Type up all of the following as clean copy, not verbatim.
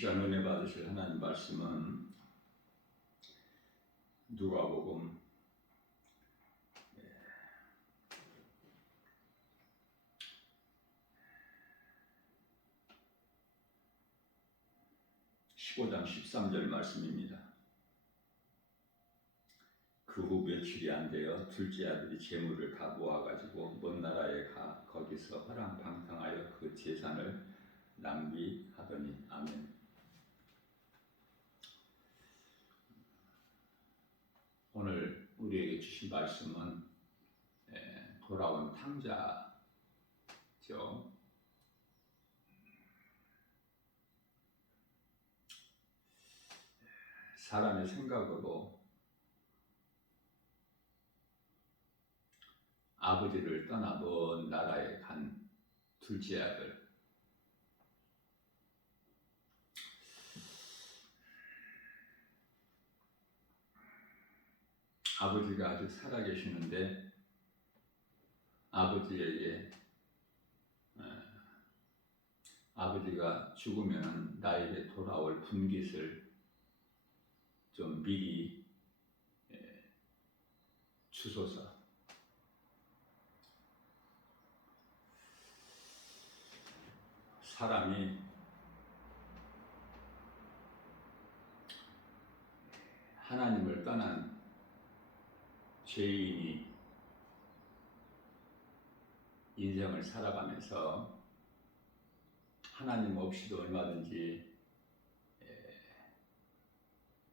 시간 은혜 받으실 하나님 말씀은 누가복음 15장 13절 말씀입니다. 그 후 며칠이 안 되어 둘째 아들이 재물을 다 모아가지고 먼 나라에 가 거기서 허랑방탕하여 그 재산을 낭비하더니. 아멘. 오늘 우리에게 주신 말씀은 돌아온 탕자죠. 사람의 생각으로 아버지를 떠나 먼 나라에 간 둘째 아들, 아버지가 아직 살아계시는데 아버지에게 아버지가 죽으면 나에게 돌아올 분깃을 좀 미리 주소서. 사람이 하나님을 떠난 죄인이 인생을 살아가면서 하나님 없이도 얼마든지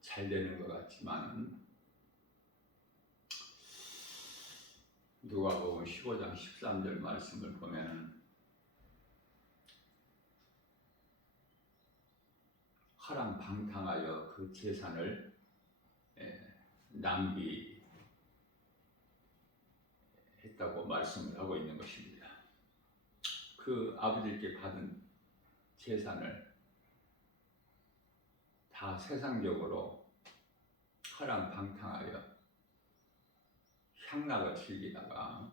잘 되는 것 같지만 누가복음 15장 13절 말씀을 보면 허랑방탕하여 그 재산을 낭비했다고 말씀을 하고 있는 것입니다. 그 아버지께 받은 재산을 다 세상적으로 허랑방탕하여 향락을 즐기다가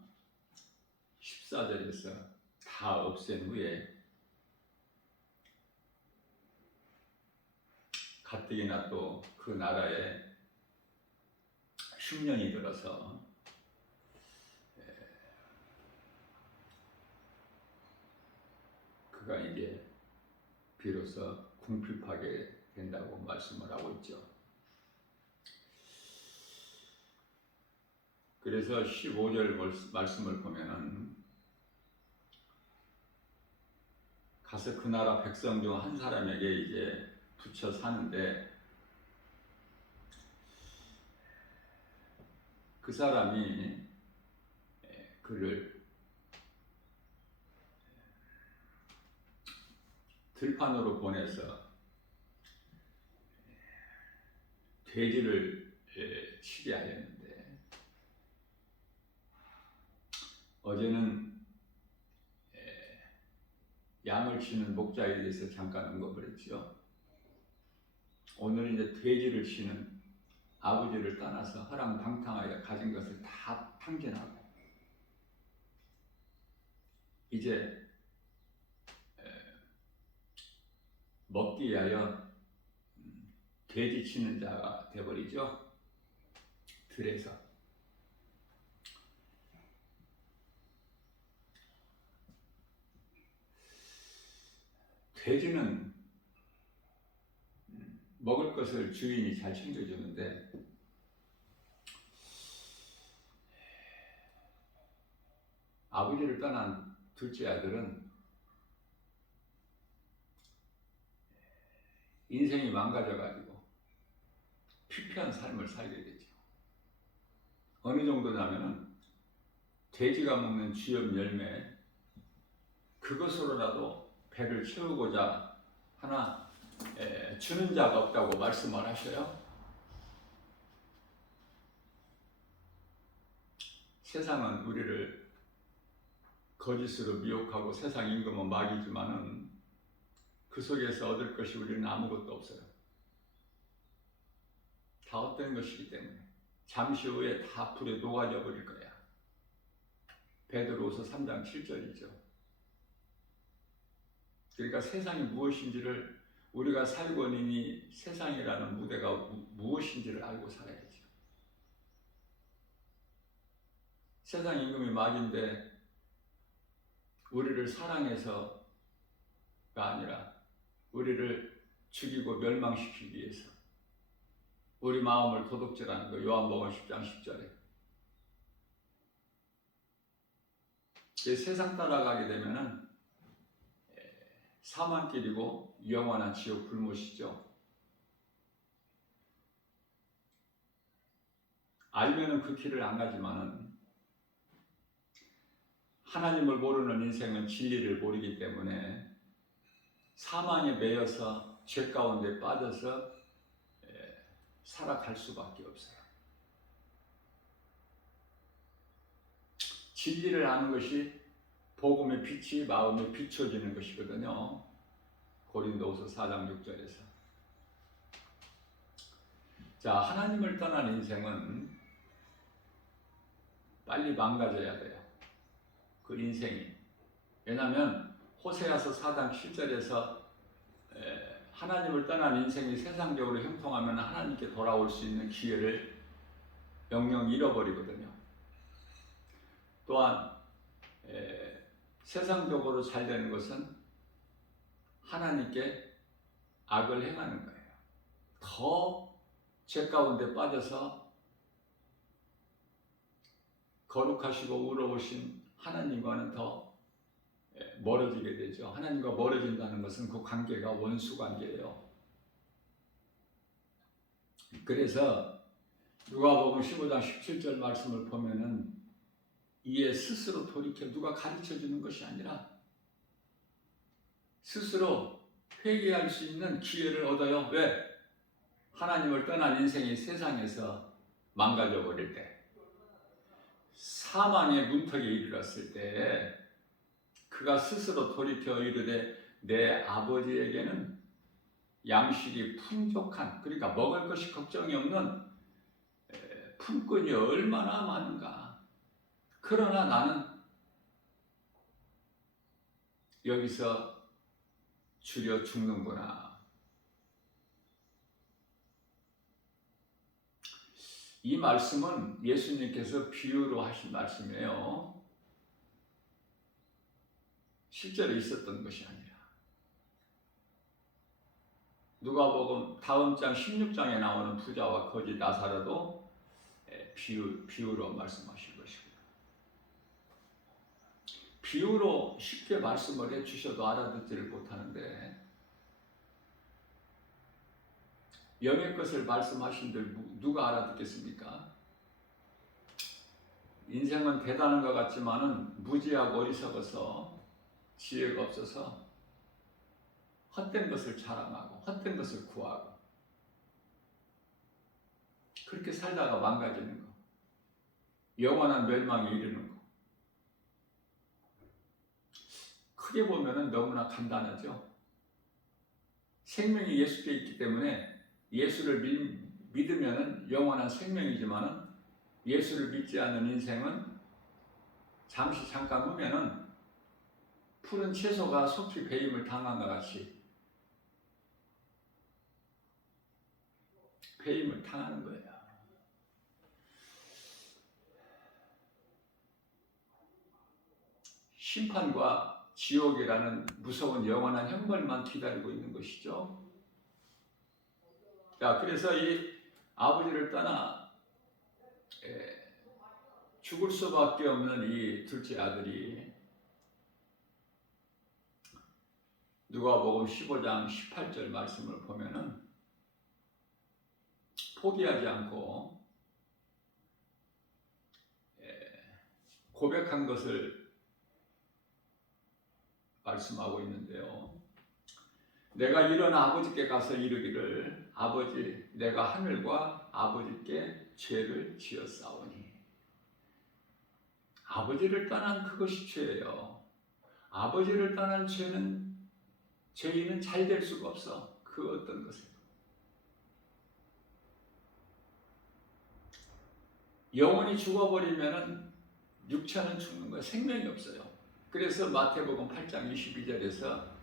14절에서 다 없앤 후에 가뜩이나 또 그 나라에 흉년이 들어서 그가 이제 비로소 궁핍하게 된다고 말씀을 하고 있죠. 그래서 15절 말씀을 보면은 가서 그 나라 백성 중 한 사람에게 이제 붙여 사는데 그 사람이 그를 들판으로 보내서 돼지를 치게 하였는데, 어제는 양을 치는 목자에 대해서 잠깐 언급을 했죠. 오늘 이제 돼지를 치는 아버지를 떠나서 허랑방탕하여 가진 것을 다 탕진하고 이제 먹기 위하여 돼지 치는 자가 되어버리죠. 들에서. 돼지는 먹을 것을 주인이 잘 챙겨주는데 아버지를 떠난 둘째 아들은 인생이 망가져가지고 피폐한 삶을 살게 되죠. 어느 정도냐면은 돼지가 먹는 쥐염 열매 그것으로라도 배를 채우고자 하나 주는 자가 없다고 말씀을 하셔요. 세상은 우리를 거짓으로 미혹하고 세상 임금은 마귀지만은 그 속에서 얻을 것이 우리는 아무것도 없어요. 다 헛된 것이기 때문에 잠시 후에 다 불에 녹아져 버릴 거야. 베드로후서 3장 7절이죠. 그러니까 세상이 무엇인지를 우리가 살고 있는 이 세상이라는 무대가 무엇인지를 알고 살아야죠. 세상 임금이 막인데 우리를 사랑해서가 아니라 우리를 죽이고 멸망시키기 위해서 우리 마음을 도둑질하는 거, 요한복음 10장 10절에. 세상 따라가게 되면은 사망길이고 영원한 지옥 불못이죠. 알면은 그 길을 안 가지만은 하나님을 모르는 인생은 진리를 모르기 때문에 사망에 매여서 죄 가운데 빠져서 살아갈 수밖에 없어요. 진리를 아는 것이 복음의 빛이 마음에 비춰지는 것이거든요. 고린도후서 4장 6절에서. 자, 하나님을 떠난 인생은 빨리 망가져야 돼요. 그 인생이. 왜냐하면 호세아서 4장 7절에서 하나님을 떠난 인생이 세상적으로 형통하면 하나님께 돌아올 수 있는 기회를 영영 잃어버리거든요. 또한 세상적으로 잘 되는 것은 하나님께 악을 행하는 거예요. 더 죄 가운데 빠져서 거룩하시고 의로우신 하나님과는 더 멀어지게 되죠. 하나님과 멀어진다는 것은 그 관계가 원수 관계예요. 그래서 누가복음 15장 17절 말씀을 보면은 이에 스스로 돌이켜 누가 가르쳐 주는 것이 아니라 스스로 회개할 수 있는 기회를 얻어요. 왜? 하나님을 떠난 인생이 세상에서 망가져 버릴 때, 사망의 문턱에 이르렀을 때 그가 스스로 돌이켜 이르되 내 아버지에게는 양식이 풍족한, 그러니까 먹을 것이 걱정이 없는 품꾼이 얼마나 많은가. 그러나 나는 여기서 주려 죽는구나. 이 말씀은 예수님께서 비유로 하신 말씀이에요. 실제로 있었던 것이 아니라. 누가복음 다음 장 16장에 나오는 부자와 거지 나사로도 비유로 말씀하신 것이고요. 비유로 쉽게 말씀을 해주셔도 알아듣지를 못하는데 영의 것을 말씀하신들 누가 알아듣겠습니까? 인생은 대단한 것 같지만은 무지하고 어리석어서 지혜가 없어서 헛된 것을 자랑하고 헛된 것을 구하고 그렇게 살다가 망가지는 거, 영원한 멸망에 이르는 거. 크게 보면은 너무나 간단하죠. 생명이 예수께 있기 때문에 예수를 믿으면은 영원한 생명이지만은 예수를 믿지 않는 인생은 잠깐 후면은 푸른 채소가 속히 배임을 당한 것 같이 배임을 당하는 거예요. 심판과 지옥이라는 무서운 영원한 형벌만 기다리고 있는 것이죠. 자, 그래서 이 아버지를 떠나 죽을 수밖에 없는 이 둘째 아들이 누가복음 15장 18절 말씀을 보면은 포기하지 않고 고백한 것을 말씀하고 있는데요. 내가 일어나 아버지께 가서 이르기를 아버지, 내가 하늘과 아버지께 죄를 지었사오니. 아버지를 떠난 그것이 죄예요. 아버지를 떠난 죄인은 잘 될 수가 없어. 그 어떤 것에. 영혼이 죽어버리면은 육체는 죽는 거야. 생명이 없어요. 그래서 마태복음 8장 22절에서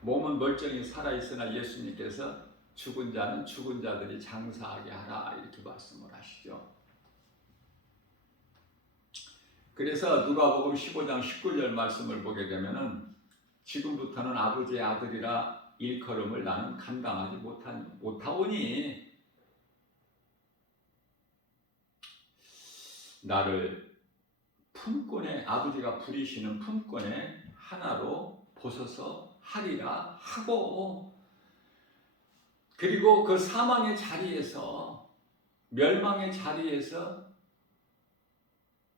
몸은 멀쩡히 살아있으나 예수님께서 죽은 자는 죽은 자들이 장사하게 하라 이렇게 말씀을 하시죠. 그래서 누가복음 15장 19절 말씀을 보게 되면은 지금부터는 아버지의 아들이라 일컬음을 나는 감당하지 못하오니 나를 품권에 아버지가 부리시는 품권에 하나로 보소서 하리라 하고, 그리고 그 사망의 자리에서 멸망의 자리에서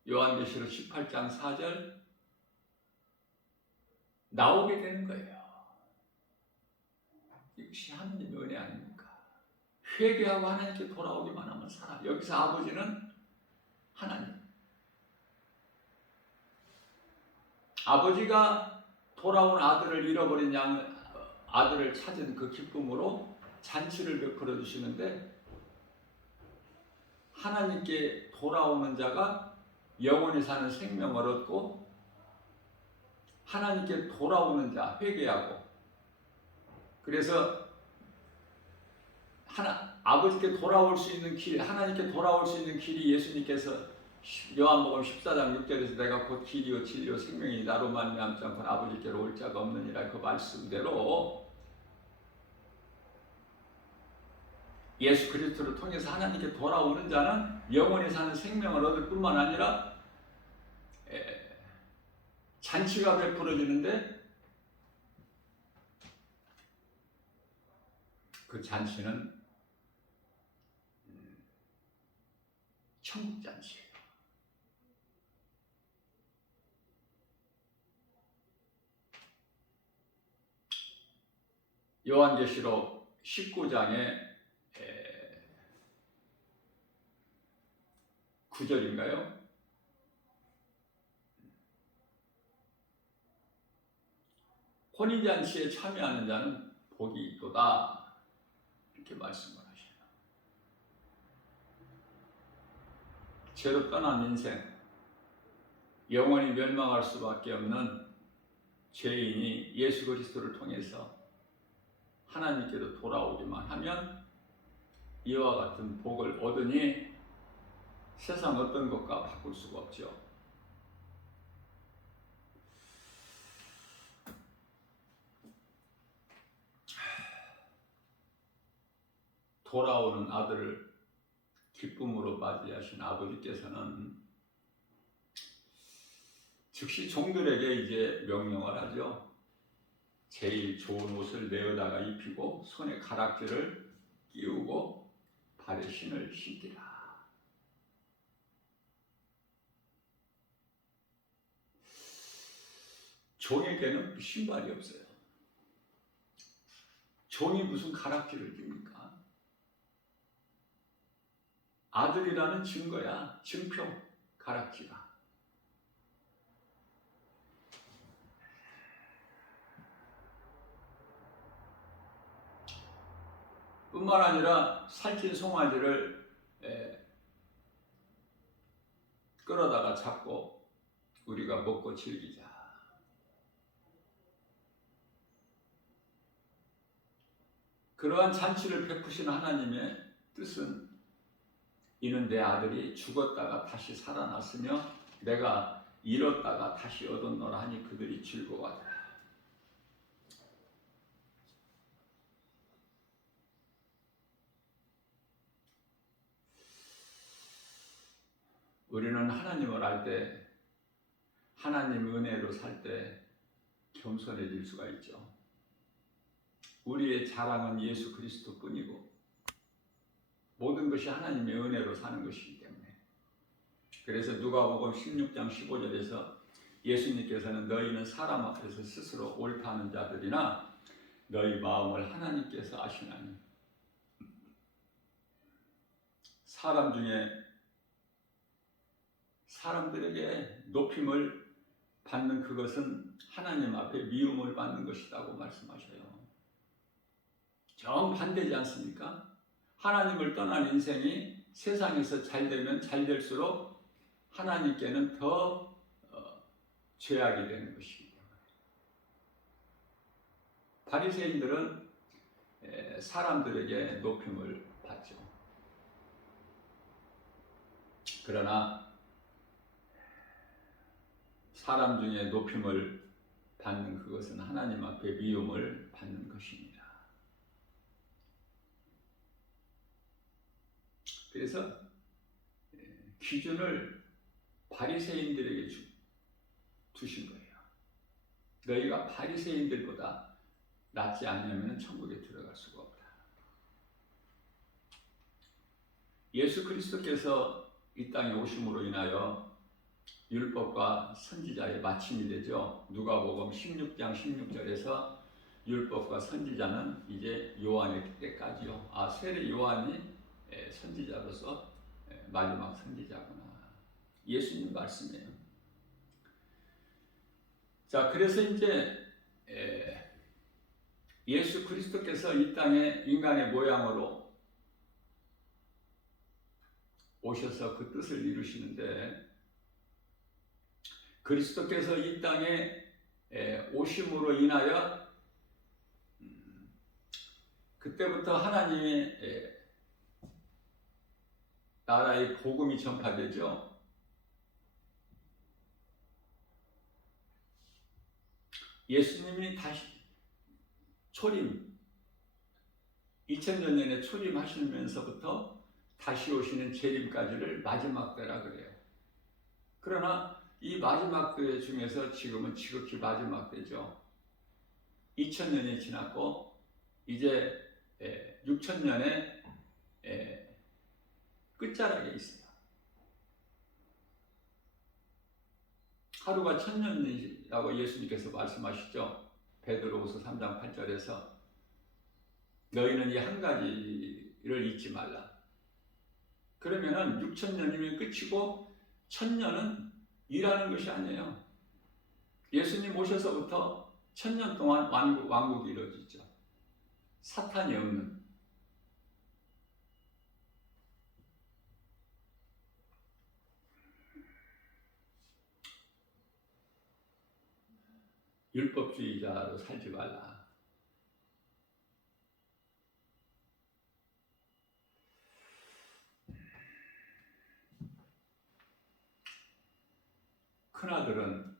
요한계시록 18장 4절 나오게 되는 거예요. 이것이 하나님의 은혜 아닙니까? 회개하고 하나님께 돌아오기만 하면 살아. 여기서 아버지는 하나님. 아버지가 돌아온 아들을 잃어버린 아들을 찾은 그 기쁨으로 잔치를 베풀어 주시는데, 하나님께 돌아오는 자가 영원히 사는 생명을 얻고, 하나님께 돌아오는 자, 회개하고, 그래서 아버지께 돌아올 수 있는 길, 하나님께 돌아올 수 있는 길이 예수님께서 요한복음 14장 6절에서 내가 곧 길이요 진리요 생명이 나로 말미암지 않고는 아버지께로 올 자가 없느니라 그 말씀대로 예수 그리스도를 통해서 하나님께 돌아오는 자는 영원히 사는 생명을 얻을 뿐만 아니라 잔치가 베풀어지는데, 그 잔치는 천국 잔치예요. 요한계시록 19장에 9절인가요? 혼인잔치에 참여하는 자는 복이 있도다 이렇게 말씀을 하셔요. 죄로 떠난 인생, 영원히 멸망할 수밖에 없는 죄인이 예수 그리스도를 통해서 하나님께로 돌아오기만 하면 이와 같은 복을 얻으니 세상 어떤 것과 바꿀 수가 없죠. 돌아오는 아들을 기쁨으로 맞이하신 아버지께서는 즉시 종들에게 이제 명령을 하죠. 제일 좋은 옷을 내어다가 입히고 손에 가락지를 끼우고 발에 신을 신기라. 종에게는 신발이 없어요. 종이 무슨 가락지를 낍니까? 아들이라는 증거야, 증표, 가락지가. 뿐만 아니라 살찐 송아지를 끌어다가 잡고 우리가 먹고 즐기자. 그러한 잔치를 베푸시는 하나님의 뜻은 이는 내 아들이 죽었다가 다시 살아났으며 내가 잃었다가 다시 얻었노라 하니 그들이 즐거워하더라. 우리는 하나님을 알 때, 하나님 은혜로 살 때 겸손해질 수가 있죠. 우리의 자랑은 예수 그리스도 뿐이고 모든 것이 하나님의 은혜로 사는 것이기 때문에, 그래서 누가복음 16장 15절에서 예수님께서는 너희는 사람 앞에서 스스로 옳다 하는 자들이나 너희 마음을 하나님께서 아시나니, 사람 중에 사람들에게 높임을 받는 그것은 하나님 앞에 미움을 받는 것이라고 말씀하셔요. 정반대지 않습니까? 하나님을 떠난 인생이 세상에서 잘되면 잘될수록 하나님께는 더 죄악이 되는 것이기 때문에 바리새인들은 사람들에게 높임을 받죠. 그러나 사람 중에 높임을 받는 그것은 하나님 앞에 미움을 받는 것입니다. 그래서 기준을 바리새인들에게 두신 거예요. 너희가 바리새인들보다 낫지 않으면 천국에 들어갈 수가 없다. 예수 그리스도께서 이 땅에 오심으로 인하여 율법과 선지자의 마침이 되죠. 누가복음 16장 16절에서 율법과 선지자는 이제 요한의 때까지요. 세례 요한이 선지자로서 마지막 선지자구나. 예수님 말씀이에요. 자, 그래서 이제 예수 그리스도께서 이 땅에 인간의 모양으로 오셔서 그 뜻을 이루시는데, 그리스도께서 이 땅에 오심으로 인하여 그때부터 하나님의 나라의 복음이 전파되죠. 예수님이 다시 2000년 전에 초림하시면서부터 다시 오시는 재림까지를 마지막 때라 그래요. 그러나 이 마지막 때 중에서 지금은 지극히 마지막 때죠. 2000년이 지났고 이제 6000년의 끝자락에 있어요. 하루가 1000년이라고 예수님께서 말씀하시죠. 베드로후서 3장 8절에서 너희는 이 한 가지를 잊지 말라. 그러면은 6000년이면 끝이고 1000년은 일하는 것이 아니에요. 예수님 오셔서부터 1000년 동안 왕국이 이루어지죠. 사탄이 없는. 율법주의자로 살지 말라. 큰아들은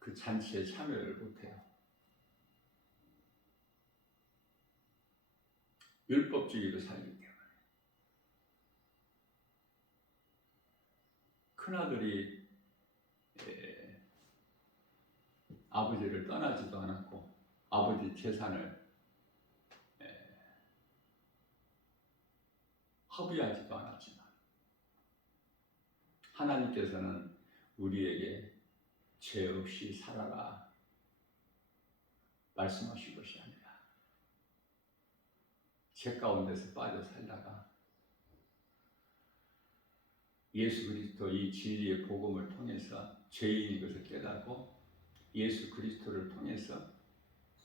그 잔치에 참여를 못해요. 율법주의로 살기 때문에. 큰아들이 아버지를 떠나지도 않았고 아버지 재산을 허비하지도 않았지만 하나님께서는 우리에게 죄 없이 살아라 말씀하신 것이 아니라 죄 가운데서 빠져 살다가 예수 그리스도 이 진리의 복음을 통해서 죄인인 것을 깨닫고 예수 그리스도를 통해서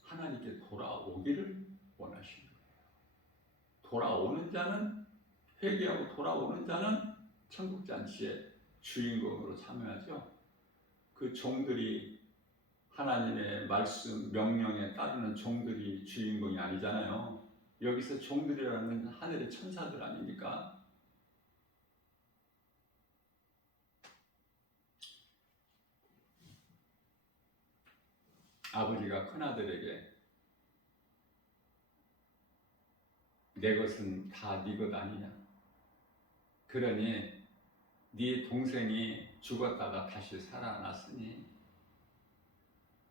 하나님께 돌아오기를 원하시는 거예요. 돌아오는 자는, 회개하고 돌아오는 자는 천국잔치의 주인공으로 참여하죠. 그 종들이 하나님의 말씀, 명령에 따르는 종들이 주인공이 아니잖아요. 여기서 종들이라는 하늘의 천사들 아닙니까? 아버지가 큰아들에게 내 것은 다 네 것 아니냐. 그러니 네 동생이 죽었다가 다시 살아났으니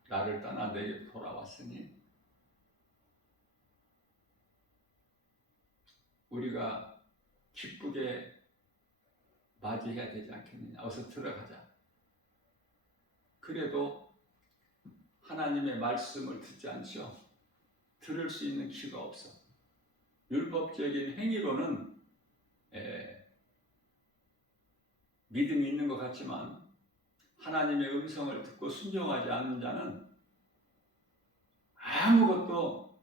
나를 떠나 내게 돌아왔으니 우리가 기쁘게 맞이해야 되지 않겠느냐. 어서 들어가자. 그래도 하나님의 말씀을 듣지 않죠. 들을 수 있는 귀가 없어. 율법적인 행위로는 믿음이 있는 것 같지만 하나님의 음성을 듣고 순종하지 않는 자는 아무것도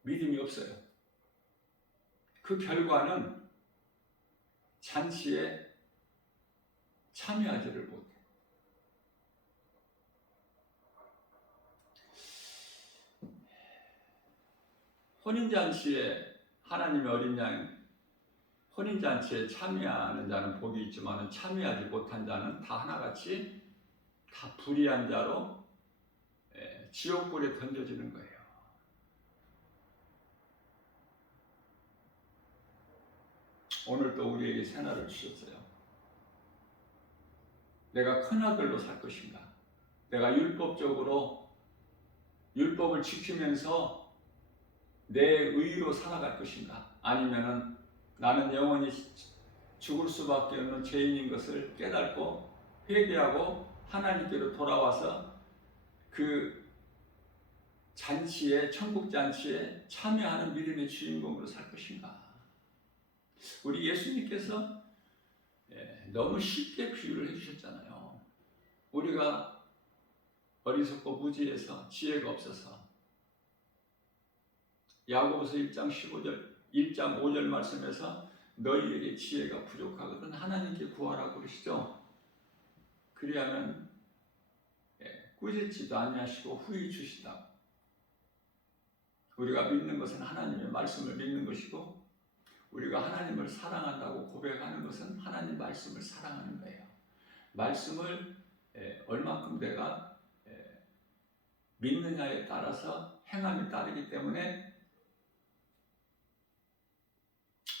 믿음이 없어요. 그 결과는 잔치에 참여하지를 못해요. 혼인잔치에 하나님의 어린 양 혼인잔치에 참여하는 자는 복이 있지만 참여하지 못한 자는 다 하나같이 다 불의한 자로 지옥불에 던져지는 거예요. 오늘 또 우리에게 새날을 주셨어요. 내가 큰아들로 살 것인가? 내가 율법적으로 율법을 지키면서 내 의로 살아갈 것인가? 아니면은 나는 영원히 죽을 수밖에 없는 죄인인 것을 깨닫고 회개하고 하나님께로 돌아와서 그 잔치에, 천국 잔치에 참여하는 믿음의 주인공으로 살 것인가? 우리 예수님께서 너무 쉽게 비유를 해주셨잖아요. 우리가 어리석고 무지해서 지혜가 없어서 야고보서 1장 5절 말씀에서 너희에게 지혜가 부족하거든 하나님께 구하라고 그러시죠. 그리하면 꾸짖지도 아니하시고 후히 주시다. 우리가 믿는 것은 하나님의 말씀을 믿는 것이고 우리가 하나님을 사랑한다고 고백하는 것은 하나님 말씀을 사랑하는 거예요. 말씀을 얼마큼 내가 믿느냐에 따라서 행함이 따르기 때문에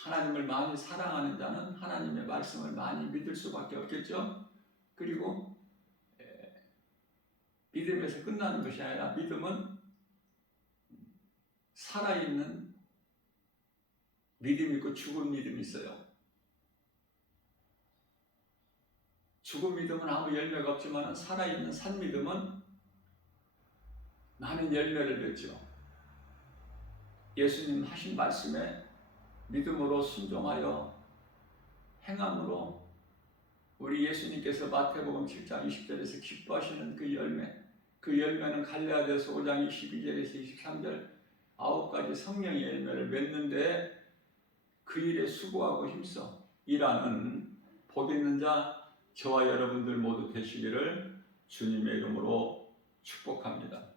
하나님을 많이 사랑하는 자는 하나님의 말씀을 많이 믿을 수밖에 없겠죠. 그리고 믿음에서 끝나는 것이 아니라 믿음은 살아있는 믿음이 있고 죽은 믿음이 있어요. 죽은 믿음은 아무 열매가 없지만 살아있는 산 믿음은 많은 열매를 맺죠. 예수님 하신 말씀에 믿음으로 순종하여 행함으로 우리 예수님께서 마태복음 7장 20절에서 기뻐하시는 그 열매는 갈라디아서 5장 22절에서 23절 9가지 성령의 열매를 맺는데 그 일에 수고하고 힘써 일하는 복 있는 자 저와 여러분들 모두 되시기를 주님의 이름으로 축복합니다.